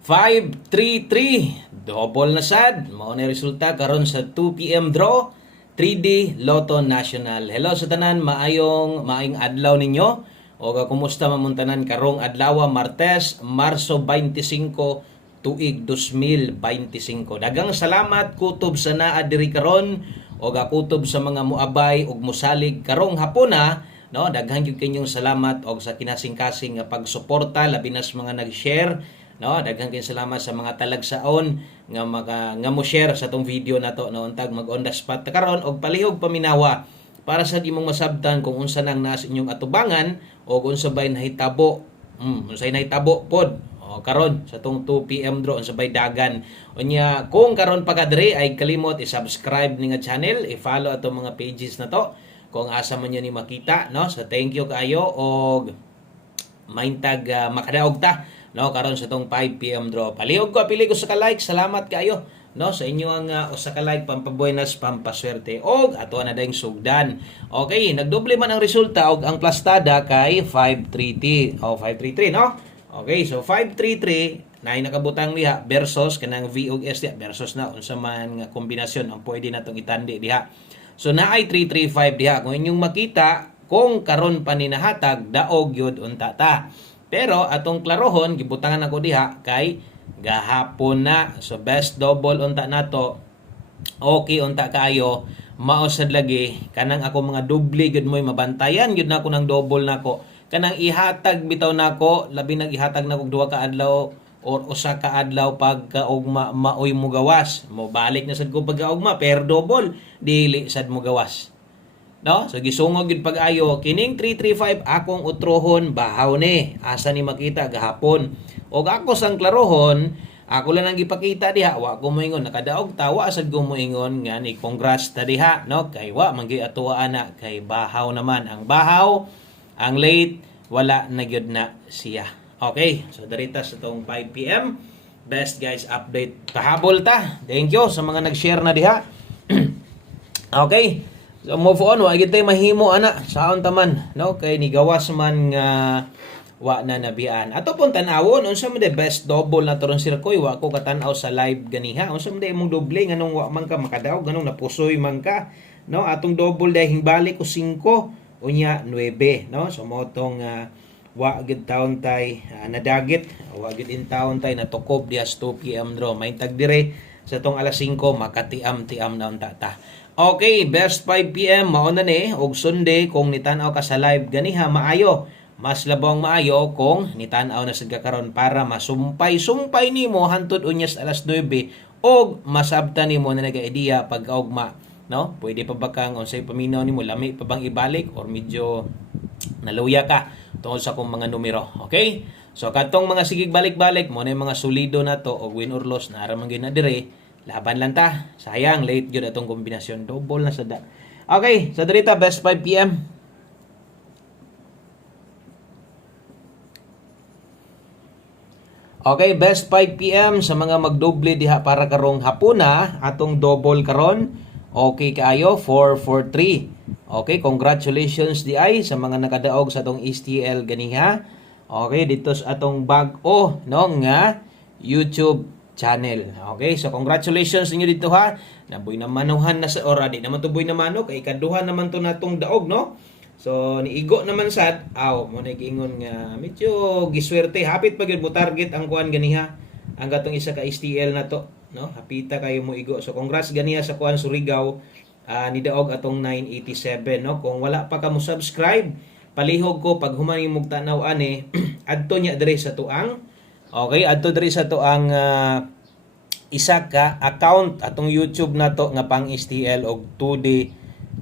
533 double na sad mao na resulta karon sa 2 PM draw 3D Lotto National. Hello sa tanan, maayong adlaw ninyo. O kumusta mamuntanan karong adlaw Martes, Marso 25 tuig 2025. Dagang salamat kutob sa naa diri karon o kutob sa mga muabay ug musalig karong hapuna. No, daghan gyud kanyong salamat og sa kinasing-kasing nga pagsuporta labi na sa mga nag-share. No, daghan kayong salamat sa mga talagsaon nga mo share sa tong video nato no untag mag on the spot karon og palihog paminawa para sa imong masabtan kung unsa nang nas inyong atubangan o kung unsay nahitabo. Unsay nahitabo pod. O karon sa tong 2 PM draw unsay dagan. Unya kung karon pa ka diri ay kalimot i-subscribe ni nga channel, i-follow ato mga pages na to kung asa man yun ni makita no. So thank you kaayo og maintag makadaog ta no karon sa tong 5 PM draw. Palihog ko apili ko sa ka-like. Salamat kaayo no sa inyo ang usa ka like pampabuenas pampaswerte og ato na dayong sugdan. Okay, nagdoble man ang resulta og ang plastada kay 533 o 533 no. Okay, so 533 na nakabutang diha versus kanang V ug S diha versus na unsa man nga kombinasyon ang pwede natong itandi diha. So naay 335 diha kung inyong makita kung karon pa ni nahatag daog yun unta ta. Pero atong klarohon gibutangan ako diha kay gahapon na. So best double unta nato. Okay unta kaayo. Mausad lagi kanang ako mga doble gud moy mabantayan gud nako nang double nako. Kanang ihatag bitaw nako labi nang ihatag nako duha ka adlaw or usa ka adlaw pagkaugma maoy mo gawas. Mo balik na sad ko pagkaugma per double dili sad mo gawas. No? So gisungog gid pag-ayo kining 335 akong utrohon bahaw ni asa ni makita gahapon. Og ako sang klarohon, ako lang ang gipakita diha wa ko moingon nakadaog tawa sad ko moingon nga ni congrats ta diha no kay wa manggi atuwa ana kay bahaw naman ang bahaw, ang late wala na gyud na siya. Okay, so darita sa tong 5 PM best guys update pahabol ta. Thank you sa mga nag-share na diha. Okay. So move on, wa gid tay mahimo ana saon taman no kay ni gawas man nga wa na nabian. Ato pon tan-awon unsa man the best double na turon sirkoy wa ko katan-aw sa live ganiha. Unsa man imong doble nganong wa man ka makadaog nganong napusoy man ka no atong double dahil balik ko 5 unya 9 no. So mo tong wa gid taon tay nadagit, wa gid in taon tay natukob diha 2 PM draw. Maintag dire sa tong alas 5 makatiam-tiam na unta ta. Okay, best 5 PM mao na ni og Sunday kung nitan-aw ka sa live ganiha maayo. Mas labong maayo kung nitan-aw na sad ka karon para masumpay-sumpay nimo hantud unyas alas 9 og masabtan nimo na naga-idea pagkaugma, no? Pwede pa ba kang unsay paminaw nimo lami pa bang ibalik or medyo naluya ka tungod sa akong mga numero. Okay? So katong mga sigig balik-balik mo na yung mga solido na to og win or loss na aram man gyud na dire. Laban lang ta. Sayang, late yun itong kombinasyon. Double na sada. Okay, so dirita, best 5 PM. Okay, best 5 PM sa mga magdoble diha para karong hapuna. Atong double karon. Okay kaayo, 443. Okay, congratulations di ay sa mga nakadaog sa atong STL ganiha. Okay, dito sa atong bag-o no nga YouTube channel. Okay, so congratulations ninyo dito ha. Naboy na manuhan na sa di naman to boy na mano kay kaduha naman to natong daog no. So niigo naman sad mo na giingon nga medyo giswerte hapit pa gyud mo target ang kuan ganiha. Ang gatong isa ka STL na to no. Hapita kayo mo igo. So congrats ganiha sa kuan Surigao. Ni daog atong 987 no. Kung wala pa ka mo subscribe, palihog ko pag humani mog tanaw ani adto nya dire sa tuang. Okay, adto diri sa to ang isa ka account atong YouTube na to nga pang STL og 2D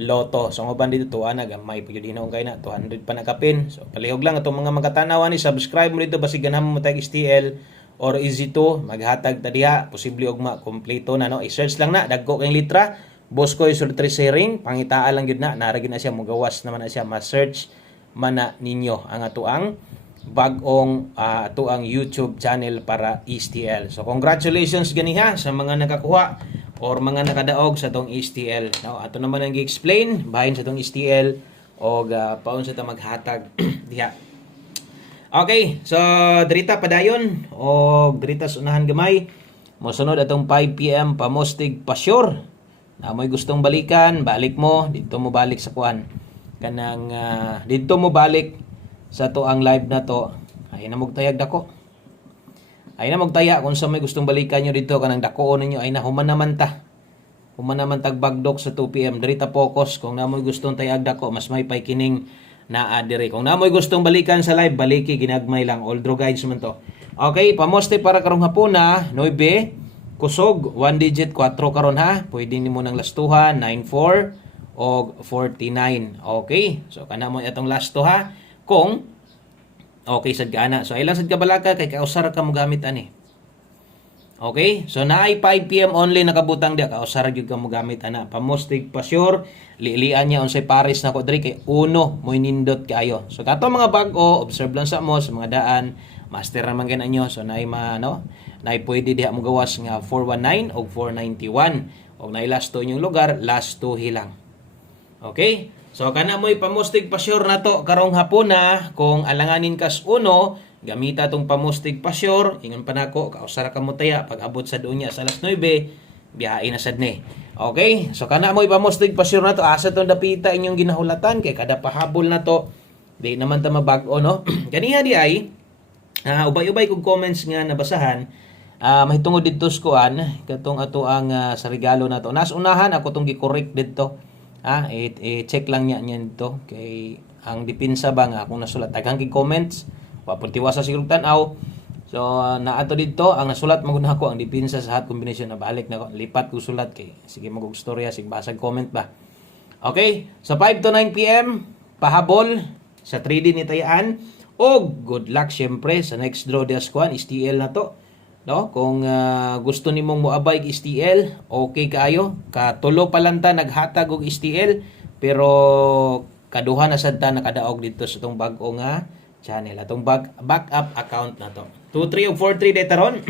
Lotto. So nga dito tuwa na gamay pud yun kay na 200 pa nakapin. So palihog lang atong mga magkatanaw ni subscribe mo dito basig ganahan mo tag STL or easy to maghatag ta diha posible og kompleto na no. I-search lang na dagko kay litra. Boss ko isul 3 sharing pangitaa lang gyud na naragid na siya mugawas naman na siya ma-search man na ninyo ang atuang bagong tuang YouTube channel para STL. So congratulations ganiha sa mga nakakuha or mga nakadaog sa tong STL. Now ato naman ang gi-explain bahin sa tong STL og paun sa ta maghatag diha. Okay, so drita padayon o drita sa unahan gamay. Mosunod atong 5 PM pamostig pasyur. Na mo'y gustong balikan, balik mo, dito mo balik sa kuan. Kanang dito mo balik sa to ang live na to. Ay na magtayag dako. Ay na magtaya kung sa may gustong balikan nyo dito kanang dakoon ninyo ay na human naman ta. Human naman tagbagdok sa 2 PM. Drita focus kung namoy gustong tayag dako mas may pay kining naa diri. Kung namoy gustong balikan sa live, baliki ginagmay lang. All draw guides man to. Okay, pamoste para karong hapuna, 9, kusog, 1 digit, 4 karon ha. Pwede nimo nang lastuhan, 94 o 49. Okay, so kana mo itong lasto ha. Kung okay sad gana. So ilang sad ka balaka kay kausar ka mo gamit ani. Okay? So naay 5 PM only nakabutang dia kausar gyud ka mo gamit ana. Pamostig pa sure liilian niya unsay pares na ko diri kay uno moy nindot kaayo. So kato mga bag-o observe lang sa mo sa mga daan master naman gananyo. So naay naay pwede diha mo gawas nga 419 o 491 og naay last 2 inyong lugar last 2 hilang. Okay? So kana mo'y pamostig pa sure na to karong hapuna kung alanganin kas uno gamita tong pamustig pa sure ingon pa nako kausara ka mo taya pag abot sa dunya sa alas 9 biyahe na sad ni. Okay, so kana mo ipamustig pa sure na to asa tong dapita inyong ginahulatan kay kada pahabol na to di naman ta mabag-o no. Kaniya di ay ubay-ubay kog comments nga nabasahan mahitungod didto sa kuan katong ato ang sa regalo na to. Nas unahan ako tong gi-correct didto. I-check lang niya dito kay ang depensa ba nga akong nasulat daghang comments papuntiwas sa sigurong tanaw. So naato dito ang nasulat magud nako ang depensa sa hot combination na balik na lipat ko sulat kay sige magog storya sig basag comment ba. Okay, so 5 to 9 PM pahabol sa 3D ni Tayaan og good luck syempre sa next draw di squad STL na to. No, kung gusto nimong moabay og STL, okay kaayo. Katulo pa lang ta naghatag og STL pero kaduha na sad ta nakadaog dito sa tong bag-o nga channel atong backup account na to 23 o 43 data ron.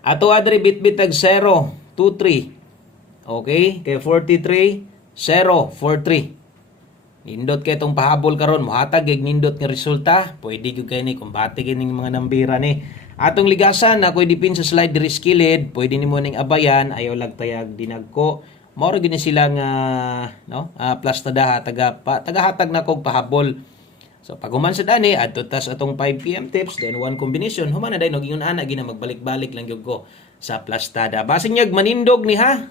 Ato adre bitbit tag 0 23 okay kay 43 0 43 nindot kay itong pahabol karon mohatag gig nindot nga resulta pwede gyud kay ni kumbati kining mga nambira ni atong ligasan na koy dipin sa slide diri skilled pwede nimo ning abayan ayaw lagtayag dinagko mao ra gyud sila nga plus tada tagahatag na kog pahabol. So pag human sa dani adto tas atong 5 PM tips then one combination human na dai no gingon ana gina magbalik-balik lang gyud ko sa plastada. Basin nyag manindog ni ha.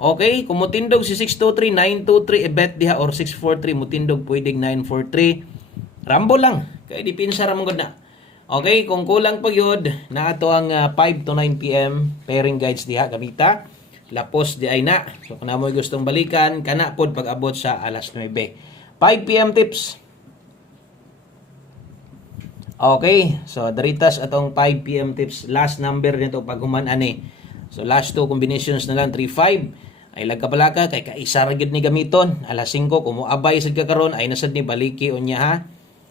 Okay, kung mutindog si 623 923 bet diha or 643 mutindog pwedeng 943. Rambo lang kay dipinsa ra man gud na. Okay, kung kulang pa gyud na ato ang 5 to 9 PM pairing guides diha gamita. Lapos di ay na. So kung namoy gustong balikan kana pod pag abot sa alas 9. 5 PM tips. Okay, so daritas atong 5 PM tips last number nito pag human ani. So last two combinations na lang 35 ay lagkapalaka kay kaisa ra gyud ni gamiton. Alas 5 kung moabay sad ka karon ay nasad ni baliki unya ha.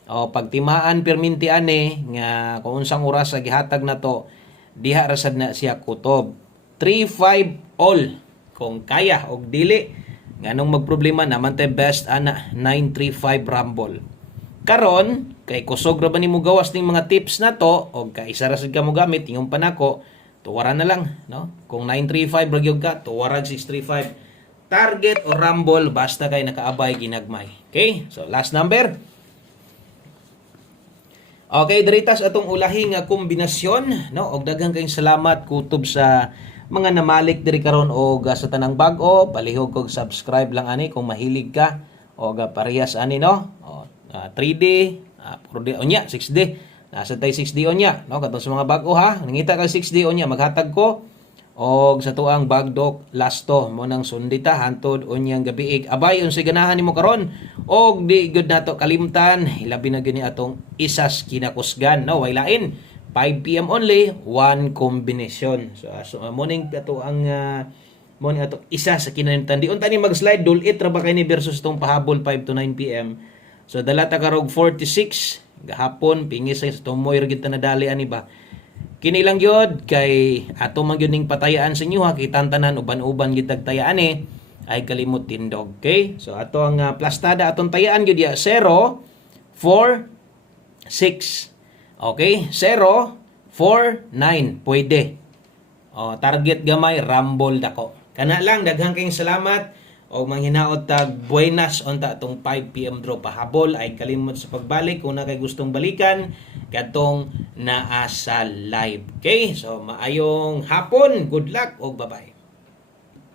O pagtimaan perminti ani nga kung unsang oras sa gihatag na to diha ra sad na siya kutob. 35 all kung kaya og dili nganong magproblema naman tay best ana 935 rumble. Karon kay kusog ra ba nimo gawas ning mga tips na to og kaisa ra sad ka mo gamit ingon pa nako tuwaran na lang no kung 935 ra gyud ka tuwaran 635 target o rumble basta kay nakaabay ginagmay. Okay, so last number. Okay, diritas atong ulahi nga kombinasyon no og daghang kayong salamat kutob sa mga namalik diri karon og sa tanang bag-o palihog kog subscribe lang ani kung mahilig ka og parehas ani no 3D 4D onya 6D nasa tay 6D onya no katong sa mga bag-o ha nangita ka 6D onya maghatag ko og sa tuang bagdok lasto mo nang sundita hantod onyang gabiig abay unsay ganahan nimo karon og di gud nato kalimtan ilabi na gani atong isas kinakusgan no way lain 5 PM only one combination so morning ato ang morning ato isa sa kinahimtan di unta ni mag-slide dulit ra ba kay ni versus tong pahabol 5 to 9 PM. So dala ta karog 46 gahapon pingis sa tumoy ra gid ta nadali ani ba. Kini lang gyud kay ato man gyud ning patayaan sa inyo ha kitantanan uban-uban gid tagtayaan ay kalimot tindog. Okay? So ato ang plastada atong tayaan gyud ya 0 4 Okay? 0, 4, 9. Pwede. Target gamay, rumble dako. Kana lang, daghang kayong salamat. O manghinaot tag buenas unta atong 5 PM draw pahabol ay kalimot sa pagbalik kung na kay gustong balikan katong naa sa live. Okay? So maayong hapon, good luck o bye-bye.